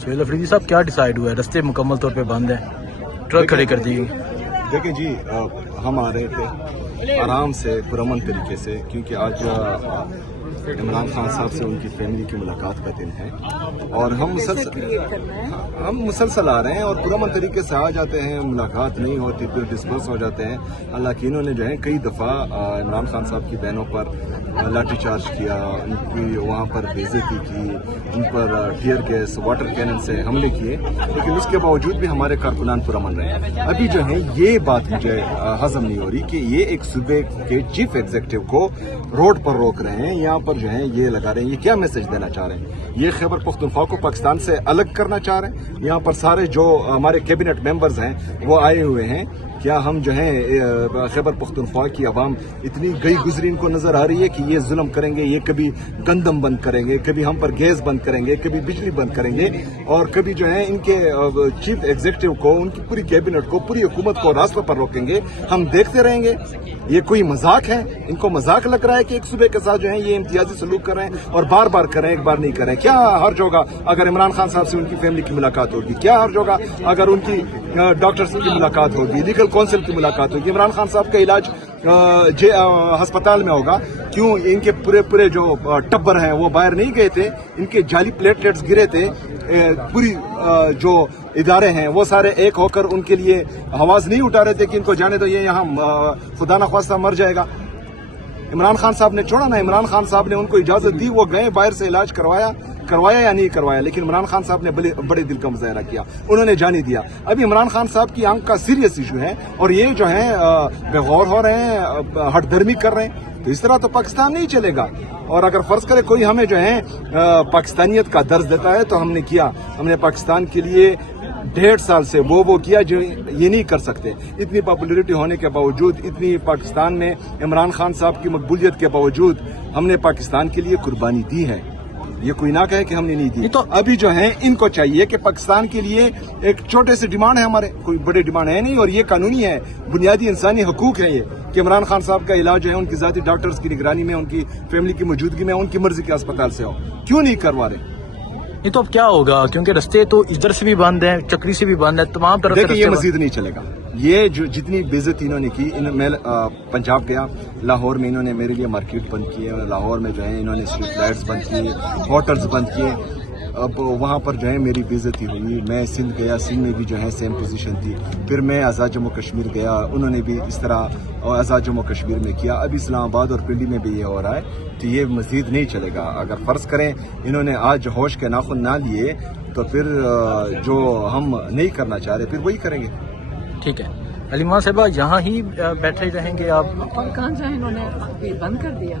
سہیل افریدی صاحب کیا ڈیسائیڈ ہوا ہے؟ رستے مکمل طور پہ بند ہیں، ٹرک کھڑے کر دی گئی. دیکھیں جی، ہم آ رہے تھے آرام سے پرامن طریقے سے، کیونکہ آج عمران خان صاحب سے ان کی فیملی کی ملاقات کا دن ہے، اور ہم مسلسل آ رہے ہیں اور پرامن طریقے سے آ جاتے ہیں. ملاقات نہیں ہوتی پھر ڈسپرس ہو جاتے ہیں. حالانکہ انہوں نے جو ہے کئی دفعہ عمران خان صاحب کی بہنوں پر لاٹھی چارج کیا، ان کی وہاں پر بے عزتی کی، ان پر ٹیئر گیس واٹر کینن سے حملے کیے، لیکن اس کے باوجود بھی ہمارے کارکنان پرامن رہے. ابھی جو ہے یہ بات مجھے ہضم نہیں ہو رہی کہ یہ ایک صوبے کے چیف ایگزیکٹو کو روڈ پر روک رہے ہیں، یہاں پر جو ہے یہ لگا رہے ہیں. یہ کیا میسج دینا چاہ رہے ہیں؟ یہ خیبر پختونخوا کو پاکستان سے الگ کرنا چاہ رہے ہیں؟ یہاں پر سارے جو ہمارے کیبنٹ ممبرز ہیں وہ آئے ہوئے ہیں. کیا ہم جو ہیں خیبر پختونخوا کی عوام اتنی گئی گزری ان کو نظر آ رہی ہے کہ یہ ظلم کریں گے، یہ کبھی گندم بند کریں گے، کبھی ہم پر گیس بند کریں گے، کبھی بجلی بند کریں گے، اور کبھی جو ہے ان کے چیف ایگزیکٹو کو، ان کی پوری کیبنٹ کو، پوری حکومت کو راستوں پر روکیں گے؟ ہم دیکھتے رہیں گے؟ یہ کوئی مذاق ہے؟ ان کو مذاق لگ رہا ہے کہ ایک صوبے کے ساتھ جو ہے یہ امتیازی سلوک کر رہے ہیں اور بار بار کر رہے ہیں، ایک بار نہیں کر رہے ہیں؟ کیا حرج ہوگا اگر عمران خان صاحب سے ان کی فیملی کی ملاقات ہوگی؟ کیا حرج ہوگا اگر ان کی ڈاکٹر سے کی ملاقات ہوگی، لیگل کونسل کی ملاقات ہوگی؟ عمران خان صاحب کا علاج ہسپتال میں ہوگا. کیوں ان کے پورے جو ٹبر ہیں وہ باہر نہیں گئے تھے؟ ان کے جعلی پلیٹلیٹس گرے تھے. پوری جو ادارے ہیں وہ سارے ایک ہو کر ان کے لیے آواز نہیں اٹھا رہے تھے کہ ان کو جانے دو، یہ یہاں خدا نخواستہ مر جائے گا. عمران خان صاحب نے چھوڑا نا، عمران خان صاحب نے ان کو اجازت دی، وہ گئے باہر سے علاج کروایا یا نہیں کروایا، لیکن عمران خان صاحب نے بڑے دل کا مظاہرہ کیا، انہوں نے جانے دیا. ابھی عمران خان صاحب کی آنکھ کا سیریس ایشو ہے اور یہ جو ہے بے غور ہو رہے ہیں، ہٹ درمی کر رہے ہیں. تو اس طرح تو پاکستان نہیں چلے گا. اور اگر فرض کرے کوئی ہمیں جو ہے پاکستانیت کا درس دیتا ہے تو ہم نے کیا، ہم نے پاکستان کے لیے 1.5 سال سے وہ کیا جو یہ نہیں کر سکتے. اتنی پاپولیرٹی ہونے کے باوجود، اتنی پاکستان میں عمران خان صاحب کی مقبولیت کے باوجود ہم نے پاکستان کے لیے قربانی دی ہے. یہ کوئی نہ کہے کہ ہم نے نہیں دی. تو ابھی جو ہے ان کو چاہیے کہ پاکستان کے لیے ایک چھوٹے سے ڈیمانڈ ہے، ہمارے کوئی بڑے ڈیمانڈ ہے نہیں، اور یہ قانونی ہے، بنیادی انسانی حقوق ہے یہ کہ عمران خان صاحب کا علاج جو ہے ان کی ذاتی ڈاکٹرز کی نگرانی میں، ان کی فیملی کی موجودگی میں، ان کی مرضی کے اسپتال سے ہو. کیوں نہیں کروا رہے؟ یہ تو اب کیا ہوگا؟ کیونکہ رستے تو ادھر سے بھی بند ہیں، چکری سے بھی بند ہے، تمام طرف سے. یہ مزید نہیں چلے گا. یہ جو جتنی بے عزتی انہوں نے کی، میں پنجاب گیا، لاہور میں انہوں نے میرے لیے مارکیٹ بند کی ہے، لاہور میں جو ہے انہوں نے اسٹریٹ لائٹس بند کیے، ہوٹلز بند کیے. اب وہاں پر جو ہے میری بے عزتی ہوئی. میں سندھ گیا، سندھ میں بھی جو ہے سیم پوزیشن تھی. پھر میں آزاد جموں کشمیر گیا، انہوں نے بھی اس طرح آزاد جموں کشمیر میں کیا. اب اسلام آباد اور پنڈی میں بھی یہ ہو رہا ہے. تو یہ مزید نہیں چلے گا. اگر فرض کریں انہوں نے آج ہوش کے ناخن نہ لیے تو پھر جو ہم نہیں کرنا چاہ رہے پھر وہی کریں گے. ٹھیک ہے علیمہ صاحبہ، یہاں ہی بیٹھے رہیں گے آپ؟ اور کہاں جائیں؟ انہوں نے بند کر دیا،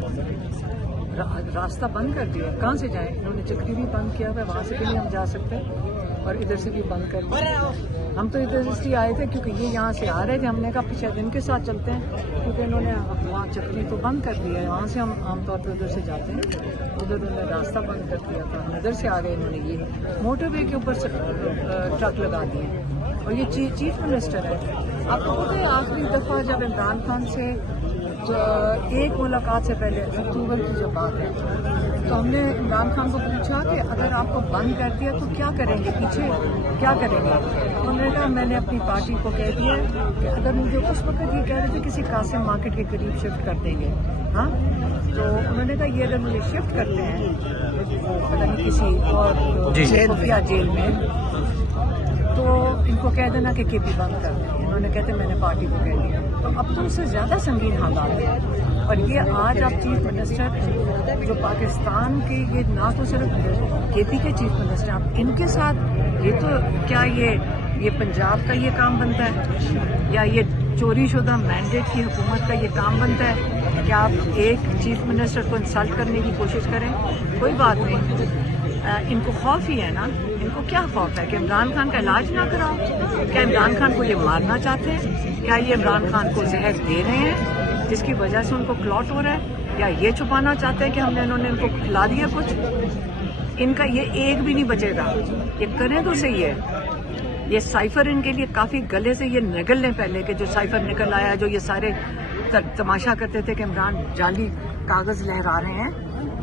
راستہ بند کر دیا. کہاں سے جائیں؟ انہوں نے چکری بھی بند کیا ہوا ہے، وہاں سے بھی نہیں ہم جا سکتے، اور ادھر سے بھی بند کر دیا. ہم تو ادھر اس لیے آئے تھے کیونکہ یہ یہاں سے آ رہے تھے. ہم نے کہا پیچھے ان کے ساتھ چلتے ہیں، کیونکہ انہوں نے وہاں چکری تو بند کر دیا ہے، وہاں سے ہم عام طور پہ ادھر سے جاتے ہیں. ادھر انہوں نے راستہ بند کر دیا تھا، ہم ادھر سے آ گئے. انہوں نے یہ موٹر وے کے اوپر ٹرک لگا دیے، اور یہ چیف منسٹر ہے. آپ کو پتہ ہے آخری دفعہ جب عمران خان سے ایک ملاقات سے پہلے اکتوبر کی جو بات ہے، تو ہم نے عمران خان کو پوچھا کہ اگر آپ کو بند کر دیا تو کیا کریں گے، پیچھے کیا کریں گے؟ انہوں نے کہا میں نے اپنی پارٹی کو کہہ دیا کہ اگر مجھے اس وقت یہ کہہ رہے تھے کسی قاسم مارکیٹ کے قریب شفٹ کر دیں گے. ہاں، تو انہوں نے کہا یہ اگر مجھے شفٹ کرتے ہیں پتہ نہیں کسی اور جیل میں، تو ان کو کہہ دینا کہ KP بند کر دیں. انہوں نے کہتے میں نے پارٹی کو کہہ دیا. تو اب تو اس سے زیادہ سنگین حالات ہیں. اور یہ آج آپ چیف منسٹر جو پاکستان کے، یہ نہ تو صرف KP کے چیف منسٹر، آپ ان کے ساتھ یہ تو کیا یہ پنجاب کا یہ کام بنتا ہے، یا یہ چوری شدہ مینڈیٹ کی حکومت کا یہ کام بنتا ہے کہ آپ ایک چیف منسٹر کو انسلٹ کرنے کی کوشش کریں؟ کوئی بات نہیں. ان کو خوف ہی ہے نا. ان کو کیا خوف ہے کہ عمران خان کا علاج نہ کراؤ؟ کیا عمران خان کو یہ مارنا چاہتے ہیں؟ کیا یہ عمران خان کو زہر دے رہے ہیں جس کی وجہ سے ان کو کلاٹ ہو رہا ہے؟ یا یہ چھپانا چاہتے ہیں کہ انہوں نے ان کو کھلا دیا کچھ؟ ان کا یہ ایک بھی نہیں بچے گا. یہ کریں تو صحیح ہے. یہ سائفر ان کے لیے کافی گلے سے یہ نگل لیں پہلے کہ جو سائفر نکل آیا، جو یہ سارے تماشا کرتے تھے کہ عمران جعلی کاغذ لہرا رہے ہیں.